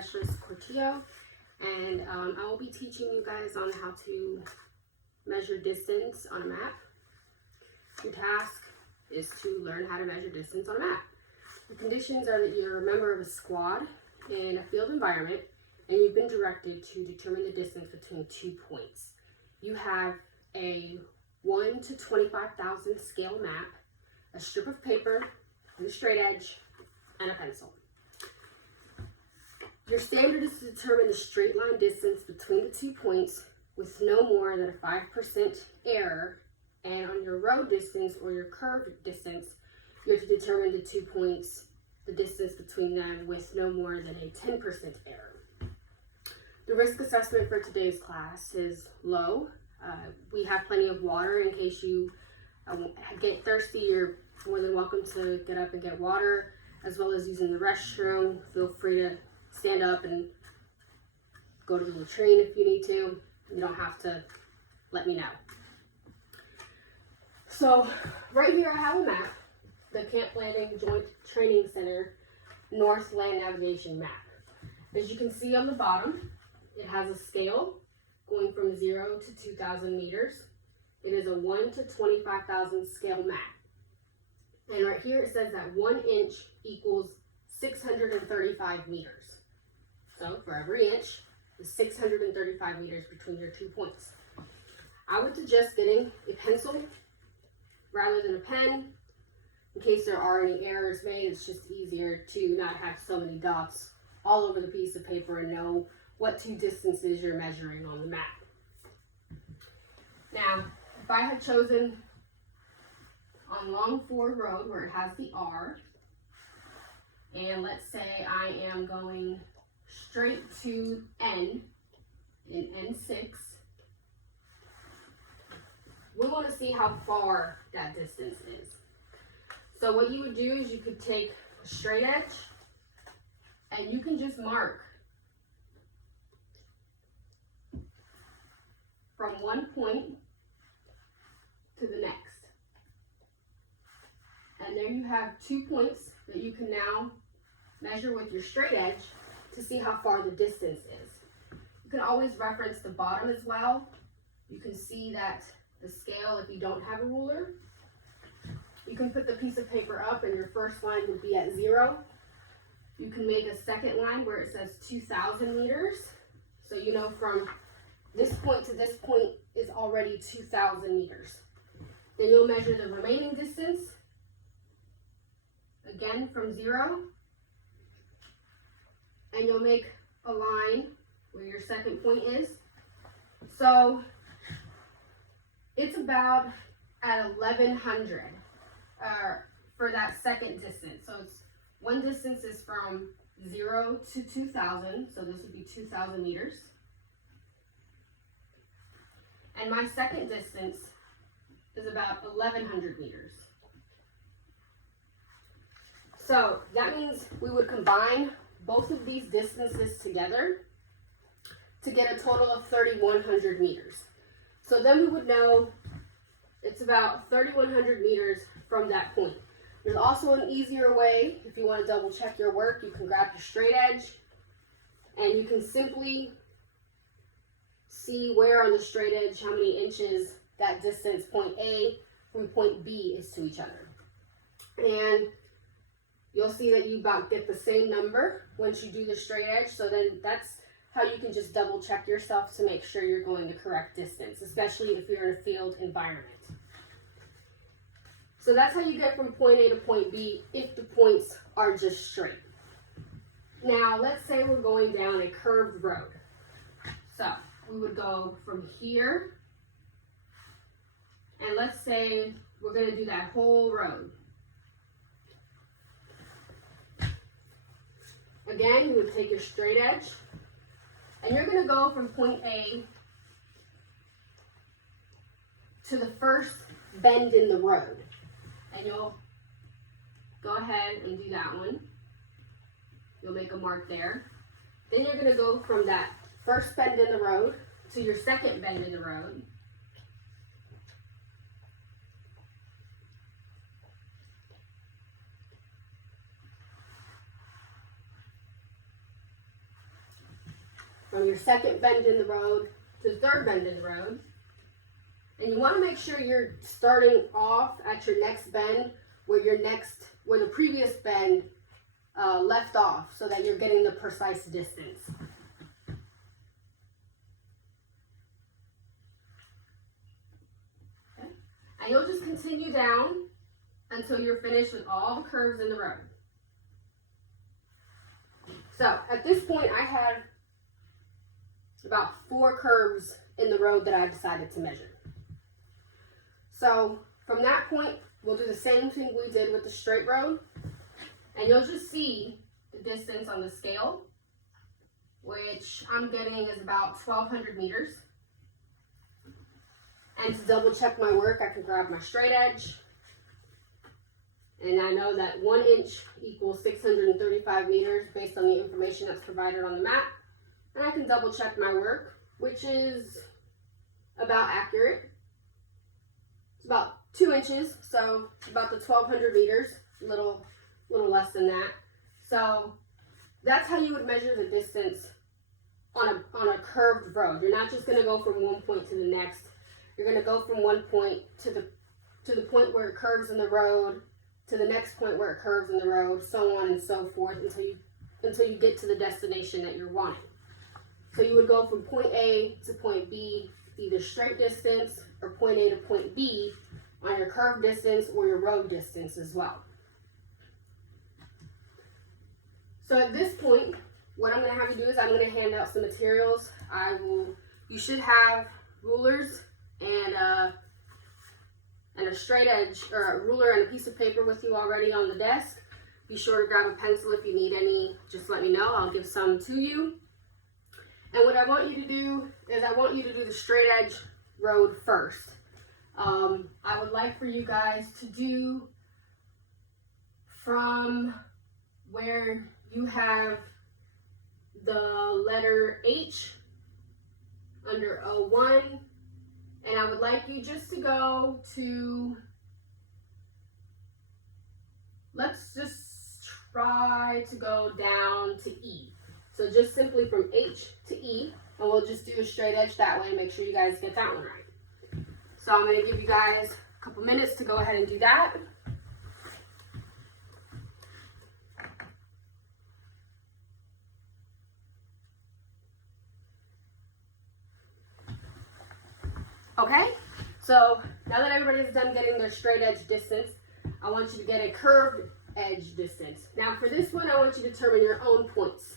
Specialist Cortillo, and I will be teaching you guys on how to measure distance on a map. Your task is to learn how to measure distance on a map. The conditions are that you're a member of a squad in a field environment and you've been directed to determine the distance between 2 points. You have a 1 to 25,000 scale map, a strip of paper, and a straight edge, and a pencil. Your standard is to determine the straight line distance between the 2 points with no more than a 5% error, and on your road distance or your curved distance, you have to determine the 2 points, the distance between them with no more than a 10% error. The risk assessment for today's class is low. We have plenty of water in case you get thirsty. You're more than welcome to get up and get water, as well as using the restroom. Feel free to stand up and go to the latrine if you need to. You don't have to let me know. So right here I have a map, the Camp Landing Joint Training Center North Land Navigation map. As you can see on the bottom, it has a scale going from 0 to 2,000 meters. It is a 1 to 25,000 scale map. And right here it says that 1 inch equals 635 meters. So for every inch is 635 meters between your 2 points. I would suggest getting a pencil rather than a pen. In case there are any errors made, it's just easier to not have so many dots all over the piece of paper and know what 2 distances you're measuring on the map. Now, if I had chosen on Long Ford Road where it has the R, and let's say I am going straight to N in N6, we want to see how far that distance is. So what you would do is you could take a straight edge and you can just mark from one point to the next. And there you have 2 points that you can now measure with your straight edge to see how far the distance is. You can always reference the bottom as well. You can see that the scale, if you don't have a ruler, you can put the piece of paper up and your first line would be at 0. You can make a second line where it says 2,000 meters. So you know from this point to this point is already 2,000 meters. Then you'll measure the remaining distance, again from 0, and you'll make a line where your second point is. So it's about at 1,100 for that second distance. So it's one distance is from 0 to 2,000, so this would be 2,000 meters. And my second distance is about 1,100 meters. So that means we would combine both of these distances together to get a total of 3,100 meters. So then we would know it's about 3,100 meters from that point. There's also an easier way. If you want to double check your work, you can grab your straight edge and you can simply see where on the straight edge, how many inches that distance point A from point B is to each other. And you'll see that you about get the same number once you do the straight edge. So then that's how you can just double check yourself to make sure you're going the correct distance, especially if you're in a field environment. So that's how you get from point A to point B if the points are just straight. Now let's say we're going down a curved road. So we would go from here, and let's say we're going to do that whole road. Again, you would take your straight edge, and you're going to go from point A to the first bend in the road. And you'll go ahead and do that one. You'll make a mark there. Then you're going to go from that first bend in the road to your second bend in the road. from your second bend in the road to the third bend in the road. And you want to make sure you're starting off at your next bend where the previous bend left off, so that you're getting the precise distance. Okay. And you'll just continue down until you're finished with all the curves in the road. So at this point, I had about 4 curves in the road that I decided to measure. So from that point, we'll do the same thing we did with the straight road, and you'll just see the distance on the scale, which I'm getting is about 1,200 meters. And to double check my work, I can grab my straight edge, and I know that 1 inch equals 635 meters based on the information that's provided on the map. And I can double check my work, which is about accurate. It's about 2 inches, so about the 1,200 meters, a little less than that. So that's how you would measure the distance on a curved road. You're not just going to go from one point to the next. You're going to go from one point to the point where it curves in the road, to the next point where it curves in the road, so on and so forth until you get to the destination that you're wanting. So you would go from point A to point B, either straight distance or point A to point B on your curved distance or your road distance as well. So at this point, what I'm going to have you do is I'm going to hand out some materials. You should have rulers and a straight edge, or a ruler and a piece of paper with you already on the desk. Be sure to grab a pencil if you need any. Just let me know. I'll give some to you. And what I want you to do is I want you to do the straight edge road first. I would like for you guys to do from where you have the letter H under O1, and I would like you just to go to, let's just try to go down to E. So just simply from H to E, and we'll just do a straight edge that way and make sure you guys get that one right. So I'm going to give you guys a couple minutes to go ahead and do that. Okay, so now that everybody's done getting their straight edge distance, I want you to get a curved edge distance. Now for this one, I want you to determine your own points.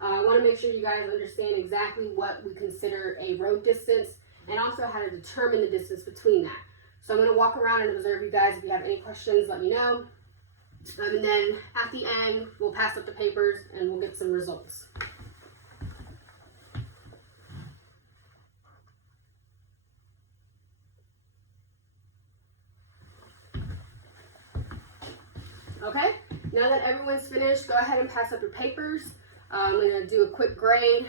I want to make sure you guys understand exactly what we consider a road distance and also how to determine the distance between that. So I'm going to walk around and observe you guys. If you have any questions, let me know. And then at the end, we'll pass up the papers and we'll get some results. Okay, now that everyone's finished, go ahead and pass up your papers. I'm going to do a quick grade,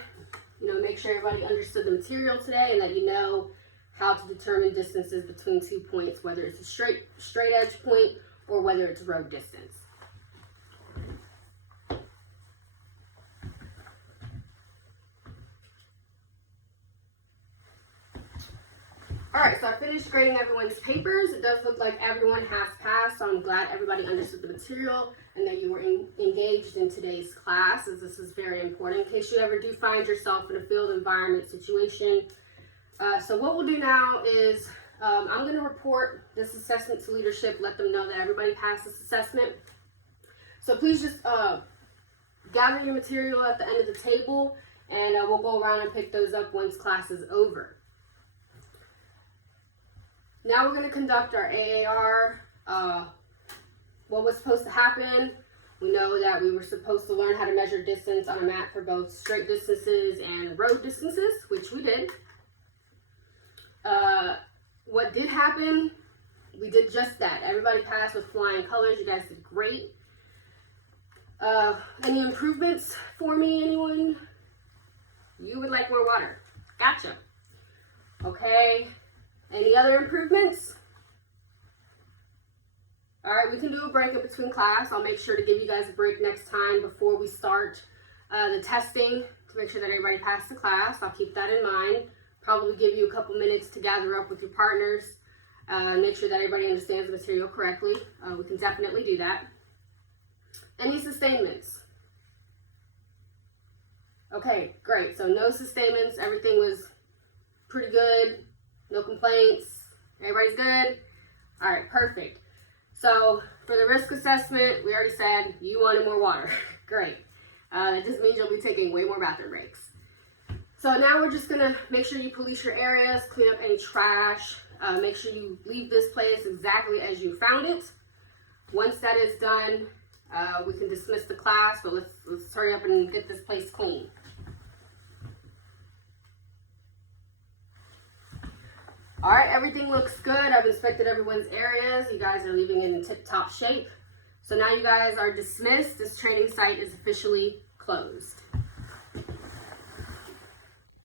make sure everybody understood the material today and that you know how to determine distances between 2 points, whether it's a straight edge point or whether it's road distance. All right, so I finished grading everyone's papers. It does look like everyone has passed, so I'm glad everybody understood the material and that you were engaged in today's class, as this is very important in case you ever do find yourself in a field environment situation. So what we'll do now is I'm going to report this assessment to leadership, let them know that everybody passed this assessment. So please just gather your material at the end of the table, and we'll go around and pick those up once class is over. Now we're going to conduct our AAR. What was supposed to happen? We know that we were supposed to learn how to measure distance on a map for both straight distances and road distances, which we did. What did happen? We did just that. Everybody passed with flying colors. You guys did great. Any improvements for me, anyone? You would like more water. Gotcha. Okay. Any other improvements? All right, we can do a break in between class. I'll make sure to give you guys a break next time before we start the testing. to make sure that everybody passed the class. I'll keep that in mind. Probably give you a couple minutes to gather up with your partners, make sure that everybody understands the material correctly. We can definitely do that. Any sustainments? Okay, great. So no sustainments. Everything was pretty good. No complaints. Everybody's good? All right, perfect. So for the risk assessment, we already said you wanted more water. Great. That just means you'll be taking way more bathroom breaks. So now we're just gonna make sure you police your areas, clean up any trash, make sure you leave this place exactly as you found it. Once that is done, we can dismiss the class, but let's hurry up and get this place clean. All right, everything looks good. I've inspected everyone's areas. You guys are leaving it in tip-top shape. So now you guys are dismissed. This training site is officially closed.